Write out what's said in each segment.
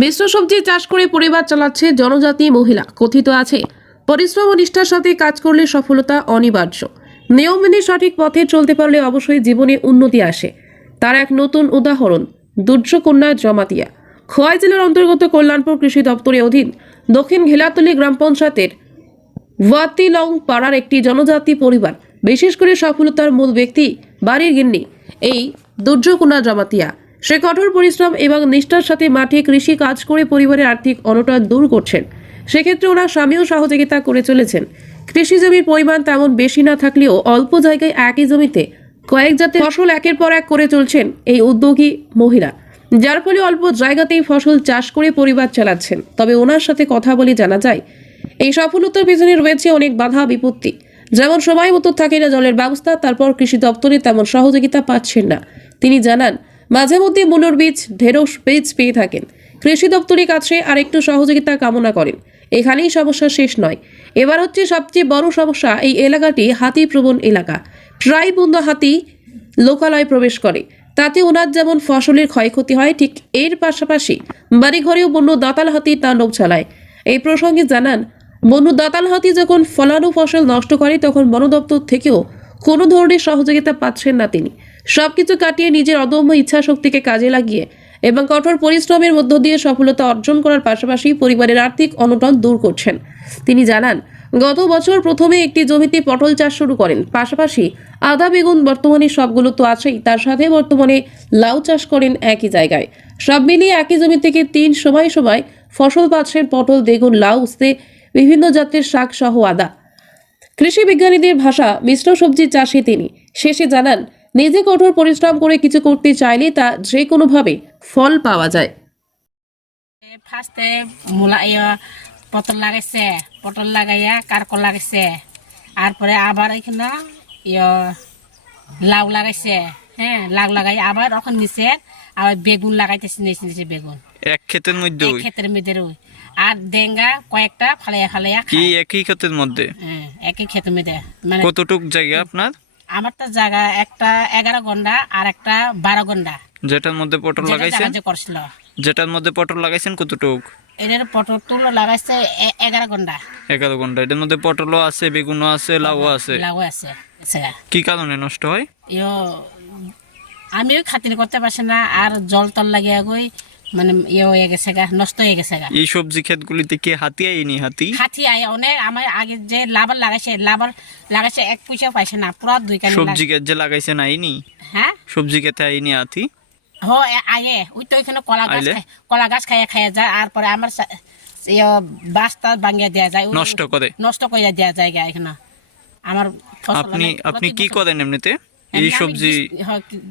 মিশ্র সবজি চাষ করে পরিবার চালাচ্ছে জনজাতি মহিলা। কথিত আছে, পরিশ্রম ও নিষ্ঠার সাথে কাজ করলে সফলতা অনিবার্য। নিয়ম মেনে সঠিক পথে চলতে পারলে অবশ্যই জীবনে উন্নতি আসে। তার এক নতুন উদাহরণ দুর্যকন্যা জমাতিয়া। খোয়াই জেলার অন্তর্গত কল্যাণপুর কৃষি দপ্তরের অধীন দক্ষিণ ঘিলাতলি গ্রাম পঞ্চায়েতের ওয়াতিলং পাড়ার একটি জনজাতি পরিবার। বিশেষ করে সফলতার মূল ব্যক্তি বাড়ির গিন্নি এই দুর্যকন্যা জমাতিয়া। সে কঠোর পরিশ্রম এবং নিষ্ঠার সাথে মাঠে কৃষি কাজ করে পরিবারের আর্থিক অনটন দূর করছেন। সেক্ষেত্রে ওনার স্বামীও সহযোগিতা করে চলেছেন। কৃষি জমির পরিমাণ তেমন বেশি না থাকলেও অল্প জায়গায় একই জমিতে কয়েক জাতের ফসল একের পর এক করে চলছেন এই উদ্যোগী মহিলা, যার ফলে অল্প জায়গাতেই ফসল চাষ করে পরিবার চালাচ্ছেন। তবে ওনার সাথে কথা বলে জানা যায়, এই সফলতার পেছনে রয়েছে অনেক বাধা বিপত্তি। যেমন সময় মতো থাকে না জলের ব্যবস্থা, তারপর কৃষি দপ্তরে তেমন সহযোগিতা পাচ্ছেন না। তিনি জানান, মাঝে মধ্যে মূলর বীজ ঢেঁড়স বীজ পেয়ে থাকেন। কৃষি দপ্তরের কাছে আর একটু সহযোগিতা কামনা করেন। এখানেই সমস্যা শেষ নয়, এবার হচ্ছে সবচেয়ে বড় সমস্যা। এই এলাকাটি হাতি প্রবণ এলাকা, প্রায় বন্ধ হাতি লোকালয়ে প্রবেশ করে। তাতে ওনার যেমন ফসলের ক্ষয়ক্ষতি হয়, ঠিক এর পাশাপাশি বাড়িঘরেও বন্য দাতাল হাতি তাণ্ডব চালায়। এই প্রসঙ্গে জানান, বন্য দাতাল হাতি যখন ফলানো ফসল নষ্ট করে তখন বন দপ্তর থেকেও কোনো ধরনের সহযোগিতা পাচ্ছেন না তিনি। সবকিছু কাটিয়ে নিজের অদম্য ইচ্ছা শক্তিকে কাজে লাগিয়ে এবং কঠোর পরিশ্রমের মধ্য দিয়ে সফলতা অর্জন করার পাশাপাশি পরিবারের আর্থিক অনটন দূর করছেন। তিনি জানান, গত বছর প্রথমে একটি জমিতে পটল চাষ শুরু করেন, পাশাপাশি আদা বেগুন বর্তমানে সবগুলো তো আছেই, তার সাথে বর্তমানে লাউ চাষ করেন একই জায়গায়। সব মিলিয়ে একই জমি থেকে সময় ফসল পাচ্ছেন পটল, বেগুন, লাউ, উস্তে, বিভিন্ন জাতের শাক সহ আদা। কৃষি বিজ্ঞানীদের ভাষা মিশ্র সবজি চাষে তিনি শেষে জানান, নিজে কঠোর পরিশ্রম করে কিছু করতে চাইলে তা যে কোনোভাবে ফল পাওয়া যায়। ফার্স্টে পটল লাগাইছে, পটল লাগাইয়া কারকল লাগাইছে, তারপরে আবার এখানে লাউ লাগাইছে। হ্যাঁ, লাউ লাগাই আবার এখন নিচে আবার বেগুন লাগাইতেছে, নিচে বেগুন এক ক্ষেতের মধ্যে ক্ষেতের মধ্যে আর ডেঙ্গা কয়েকটা ফালাইয়া কি একই ক্ষেতের মধ্যে? হ্যাঁ, একই ক্ষেতের মধ্যে। মানে কতটুক জায়গা আপনার? আমার তো জায়গা একটা 11 গন্ডা আর একটা 12 গন্ডা। যেটার মধ্যে পটল লাগাইছেন, করছিল যেটার মধ্যে পটল লাগাইছেন কতটুক? এটার পটল তুলো লাগাইছে 11 গন্ডা। 11 ঘন্টা। এটার মধ্যে পটলও আছে, বেগুনও আছে, লাউ আছে। লাউ আছে। কি কারণে নষ্ট হয়? আমিও খাতির করতে পারছি না, আর জল তল লাগিয়ে গই মানে হয়ে গেছে গা, নষ্ট হয়ে গেছে গা। এই সবজি ক্ষেতগুলিতে কি হাতি আইনি? হাতি আয় অনেক। আমার আগে যে লাবার লাগাইছে 1 পয়সা পাইছে না, পুরা 2 কানি। সবজি ক্ষেত যে লাগাইছেন আইনি? হ্যাঁ, সবজি ক্ষেতে আইনি হাতি? আয়ে ওই তো ওইখানে কলা গাছ খাইয়া যায়, আর পরে আমার বাস্তা ভাঙিয়া দেওয়া যায়, নষ্ট করে দেওয়া যায় এখানে আমার ফসল। আপনি কি করেন এমনিতে? এই সবজি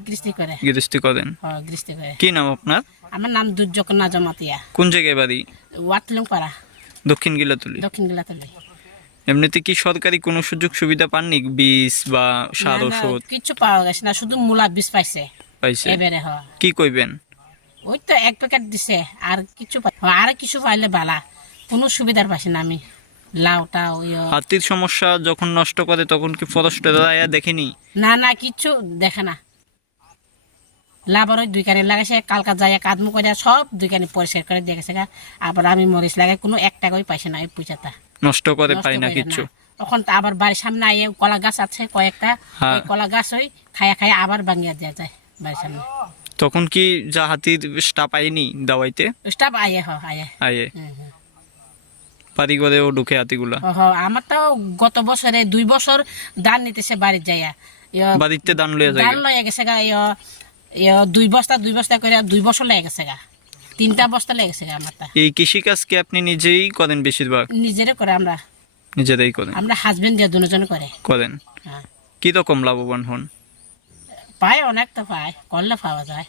গৃহস্থী করেন? কি নাম আপনার? আমার নাম দুর্যকন্যা জমাতিয়া। কোন জায়গায় বাড়ি? ওয়াতলং পাড়া, দক্ষিণ গিলাতলি। এমনিতে কি সরকারি কোনো সুযোগ সুবিধা পাননি? বীজ বা সার ওষুধ কিছু পাওয়া গেছে না, শুধু মূলা বীজ পাইছে। এবারে কি কইবেন? ওই তো 1 প্যাকেট দিছে, আর কিছু পাইলে বালা। কোনো সুবিধার পাইছি না আমি। লাউটা হাতির সমস্যা যখন নষ্ট করে তখন কি ফরেস্টাররা দেখেনি? না কিছু দেখে না। লাবার ওই 2 কানি লাগাইছে, কালকা যায় কাদমু করে সব 2 কানি পরিষ্কার করে দিয়ে গেছে। আবার আমি মরিচ লাগাই, কোনো 1 টাকাই পাইছে না। এই পয়সাটা নষ্ট করে পাই না কিছু। তখন তো আবার বাড়ির সামনে আইয়ে কলা গাছ আছে কয়েকটা, ওই কলা গাছ ওই খায়া আবার ভাঙিয়া দেওয়া যায় বাড়ির সামনে। তখন কি যা হাতির স্টাফ আইনি দাওয়াইতে? স্টাফ আইয়ে আয়ে পারি করেও ঢুকে হাতিগুলা? আমার তো গত বছরে 2 বছর ধান নিতেছে বাড়ির যাইয়া। বাড়িতে ধান লয়ে গেছে গা। 2 বস্তা করে 2 বছর লেগে গেছে গা। 3টা বস্তা লেগে গেছে গা আমার। এই কৃষিকাজ কি আপনি নিজেই করেন? বেশিরভাগ নিজেরে করে। আমরা নিজেরাই করেন? আমরা হাজবেন্ড যে দুজন করেন। কি রকম লাভবান হন? পায় অনেক, তো পায়, করলে পাওয়া যায়।